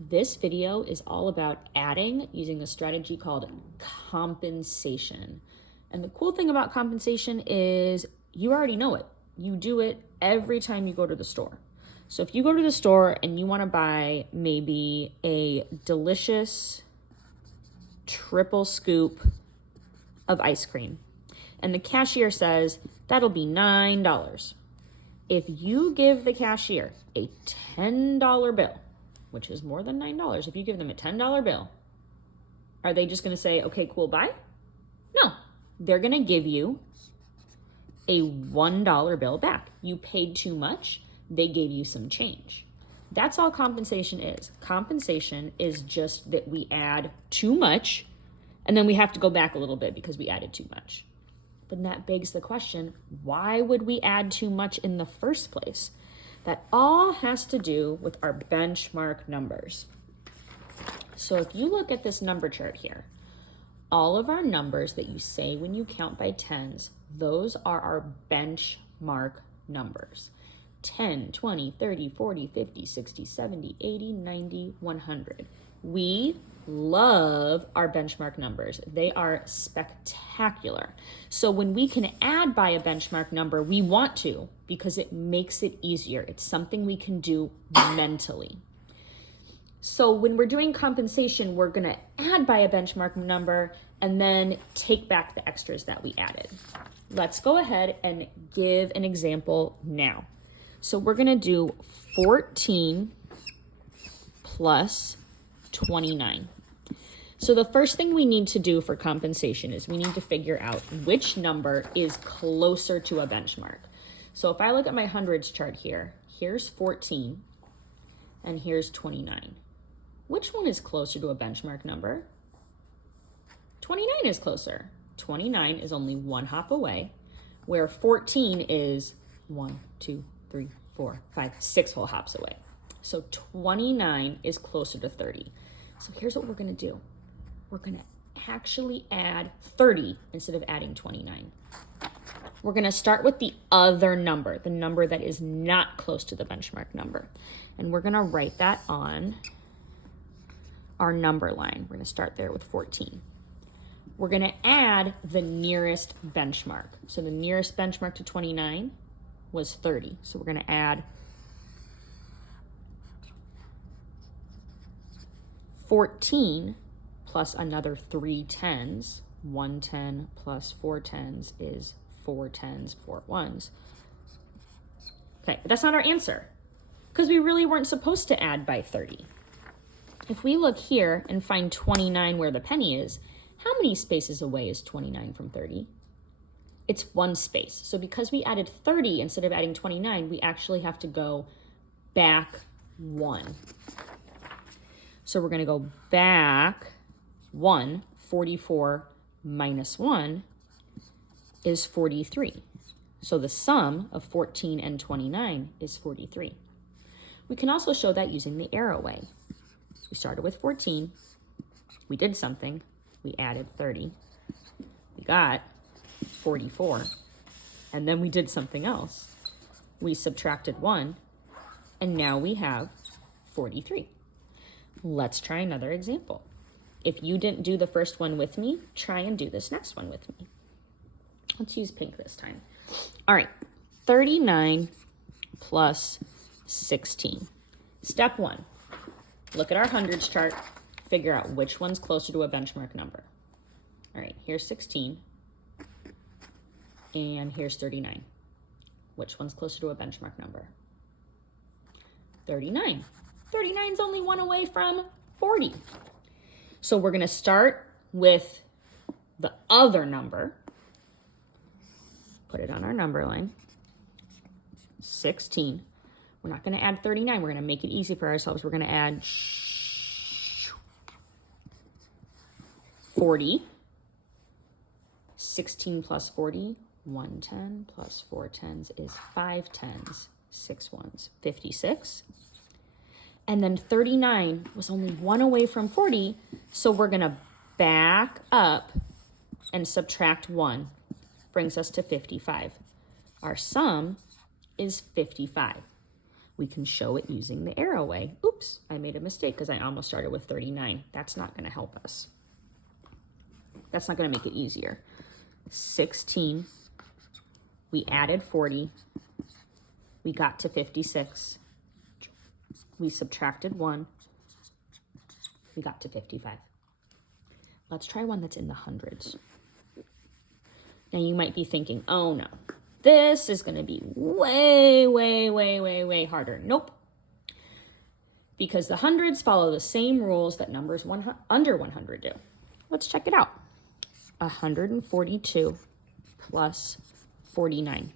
This video is all about adding using a strategy called compensation. And the cool thing about compensation is you already know it. You do it every time you go to the store. So if you go to the store and you want to buy maybe a delicious triple scoop of ice cream, and the cashier says that'll be $9. If you give the cashier a $10 bill, which is more than $9, if you give them a $10 bill, are they just going to say, okay, cool, bye? No, they're going to give you a $1 bill back. You paid too much, they gave you some change. That's all compensation is. Compensation is just that we add too much, and then we have to go back a little bit because we added too much. But that begs the question, why would we add too much in the first place? That all has to do with our benchmark numbers. So if you look at this number chart here, all of our numbers that you say when you count by tens, those are our benchmark numbers. 10, 20, 30, 40, 50, 60, 70, 80, 90, 100. We love our benchmark numbers. They are spectacular. So when we can add by a benchmark number, we want to because it makes it easier. It's something we can do mentally. So when we're doing compensation, we're going to add by a benchmark number and then take back the extras that we added. Let's go ahead and give an example now. So we're going to do 14 plus 29. So the first thing we need to do for compensation is we need to figure out which number is closer to a benchmark. So if I look at my hundreds chart here, here's 14 and here's 29. Which one is closer to a benchmark number? 29 is closer. 29 is only one hop away, where 14 is 1, 2, 3, 4, 5, 6 whole hops away. So 29 is closer to 30. So here's what we're going to do. We're going to actually add 30 instead of adding 29. We're going to start with the other number, the number that is not close to the benchmark number. And we're going to write that on our number line. We're going to start there with 14. We're going to add the nearest benchmark. So the nearest benchmark to 29 was 30. So we're going to add 14 plus another 3 tens. 1 10 plus 4 tens is 4 tens, 4 ones. Okay, but that's not our answer because we really weren't supposed to add by 30. If we look here and find 29 where the penny is, how many spaces away is 29 from 30? It's one space. So because we added 30 instead of adding 29, we actually have to go back 1. So we're going to go back 1. 44 minus 1 is 43. So the sum of 14 and 29 is 43. We can also show that using the arrow way. We started with 14. We did something. We added 30. We got 44. And then we did something else. We subtracted 1. And now we have 43. Let's try another example. If you didn't do the first one with me, try and do this next one with me. Let's use pink this time. All right, 39 plus 16. Step 1, look at our hundreds chart, figure out which one's closer to a benchmark number. All right, here's 16, and here's 39. Which one's closer to a benchmark number? 39. 39 is only one away from 40. So we're going to start with the other number. Put it on our number line. 16. We're not going to add 39. We're going to make it easy for ourselves. We're going to add 40. 16 plus 40, 1 10 plus 4 tens is 5 tens, 6 ones, 56. And then 39 was only one away from 40, so we're going to back up and subtract 1. Brings us to 55. Our sum is 55. We can show it using the arrow way. Oop, oops, I made a mistake because I almost started with 39. That's not going to help us. That's not going to make it easier. 16, we added 40, we got to 56, we subtracted 1, we got to 55. Let's try one that's in the hundreds. Now you might be thinking, oh no, this is going to be way, way, way, way, way harder. Nope. Because the hundreds follow the same rules that numbers under 100 do. Let's check it out. 142 plus 49.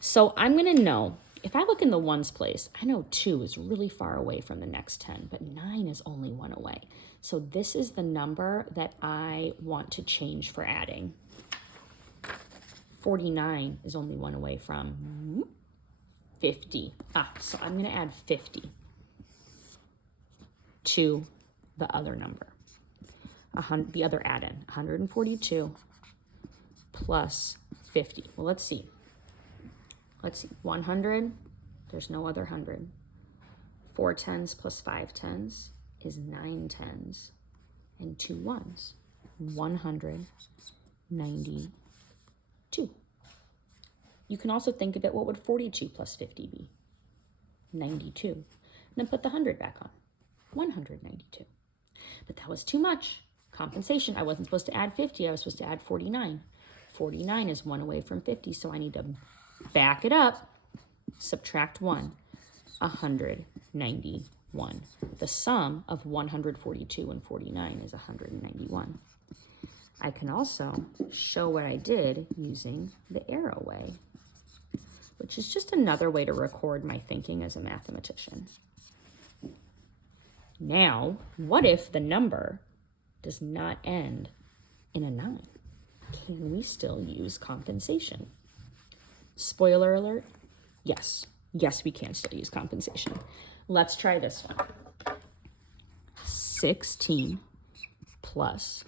So I'm going to know, if I look in the ones place, I know 2 is really far away from the next 10, but 9 is only 1 away. So this is the number that I want to change for adding. 49 is only 1 away from 50. So I'm going to add 50 to the other number. The other add-in, 142 plus 50. Well, let's see. 100, there's no other 100. 4 tens plus 5 tens is 9 tens and 2 ones. 192. You can also think of it, what would 42 plus 50 be? 92. And then put the 100 back on. 192. But that was too much. Compensation, I wasn't supposed to add 50, I was supposed to add 49. 49 is 1 away from 50, so I need to back it up, subtract 1, 191. The sum of 142 and 49 is 191. I can also show what I did using the arrow way, which is just another way to record my thinking as a mathematician. Now, what if the number does not end in a 9? Can we still use compensation? Spoiler alert, yes. Yes, we can still use compensation. Let's try this one. 16 plus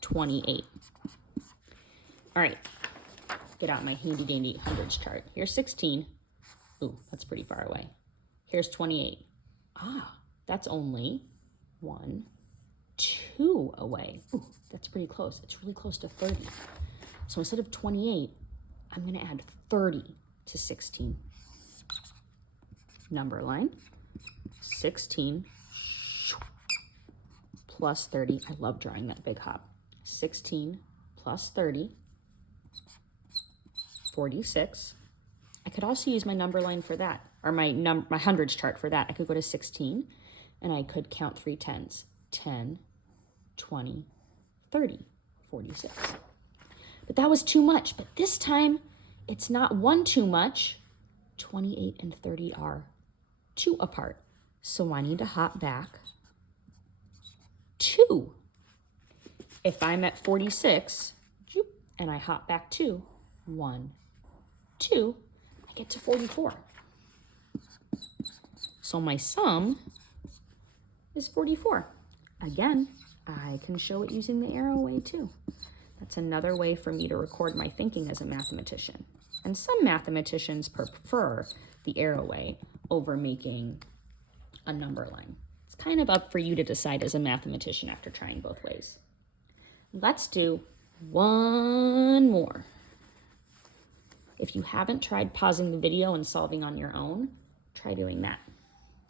28. All right, get out my handy dandy hundreds chart. Here's 16. Ooh, that's pretty far away. Here's 28. That's only 1, 2 away. Ooh, that's pretty close. It's really close to 30. So instead of 28, I'm going to add 30 to 16. Number line, 16 plus 30. I love drawing that big hop. 16 plus 30, 46. I could also use my number line for that, or my hundreds chart for that. I could go to 16, and I could count 3 tens. 10, 20, 30, 46. But that was too much. But this time, it's not 1 too much. 28 and 30 are 2 apart. So I need to hop back 2. If I'm at 46, and I hop back 2, 1, 2, I get to 44. So my sum is 44. Again, I can show it using the arrow way too. That's another way for me to record my thinking as a mathematician. And some mathematicians prefer the arrow way over making a number line. It's kind of up for you to decide as a mathematician after trying both ways. Let's do one more. If you haven't tried pausing the video and solving on your own, try doing that.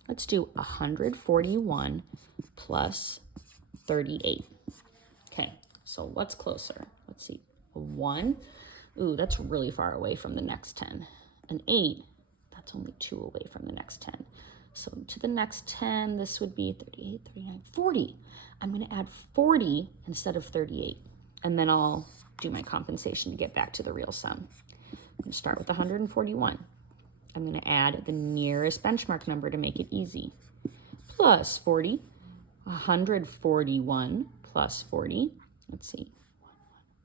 Let's do 141 plus 38. Okay, so what's closer? Let's see, a 1. Ooh, that's really far away from the next 10. An 8, that's only 2 away from the next 10. So to the next 10, this would be 38, 39, 40. I'm gonna add 40 instead of 38. And then I'll do my compensation to get back to the real sum. I'm gonna start with 141. I'm gonna add the nearest benchmark number to make it easy. Plus 40, 141 plus 40. Let's see,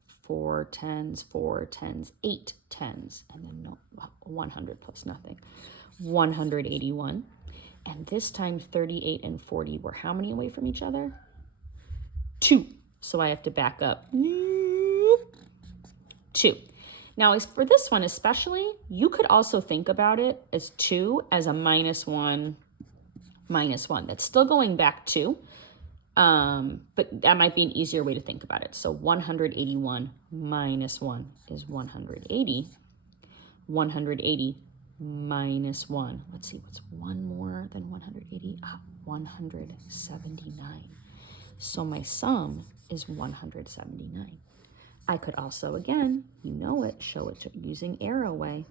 4 tens, 4 tens, 8 tens, and then no, 100 plus nothing. 181. And this time 38 and 40 were how many away from each other? 2. So I have to back up 2. Now, for this one especially, you could also think about it as 2 as a -1, minus 1. That's still going back 2, but that might be an easier way to think about it. So 181 minus 1 is 180. 180 minus 1. Let's see, what's 1 more than 180? 179. So my sum is 179. I could also, again, you know it, show it using arrow way.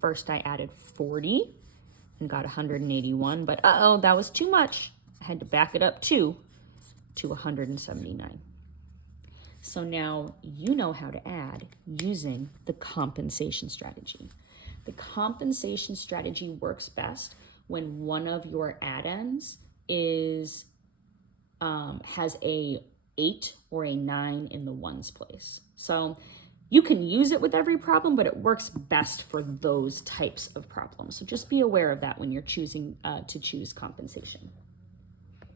First I added 40 and got 181, but uh-oh, that was too much. I had to back it up to 179. So now you know how to add using the compensation strategy. The compensation strategy works best when one of your addends is has a 8 or a 9 in the ones place. So you can use it with every problem, but it works best for those types of problems. So just be aware of that when you're choosing to choose compensation.